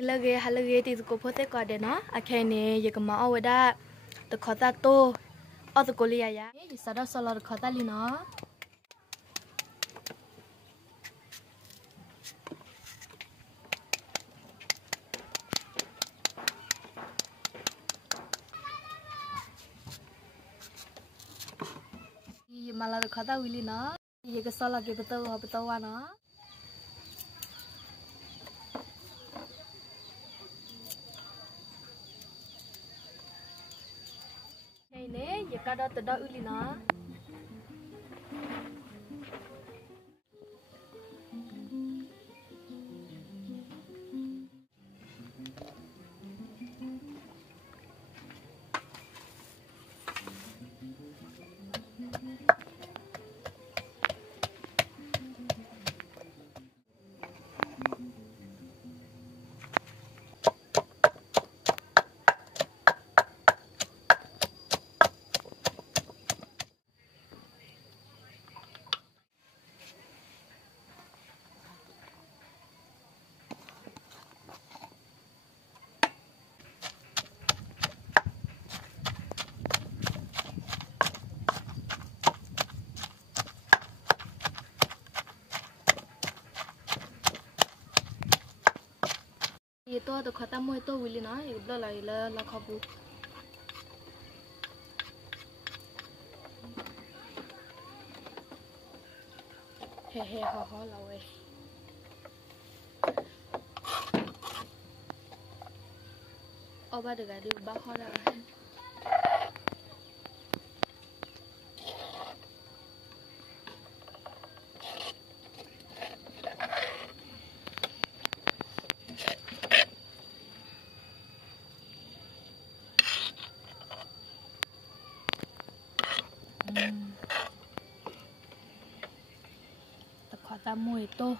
Halage thì cô phải có để nó à cái này giờ cái mà ở đây từ khó ta to ở từ cô lia ya sau đó sau đó khó ta li nó mà là khó ta li nó giờ cái sau là cái bê tàu qua nó này nè giờ cái đó từ đó li nó tôi được khó ta mua tôi vì nó thì đó là khó bu he ho là vậy ở ba được cái điều ba ho là khó ta mua tô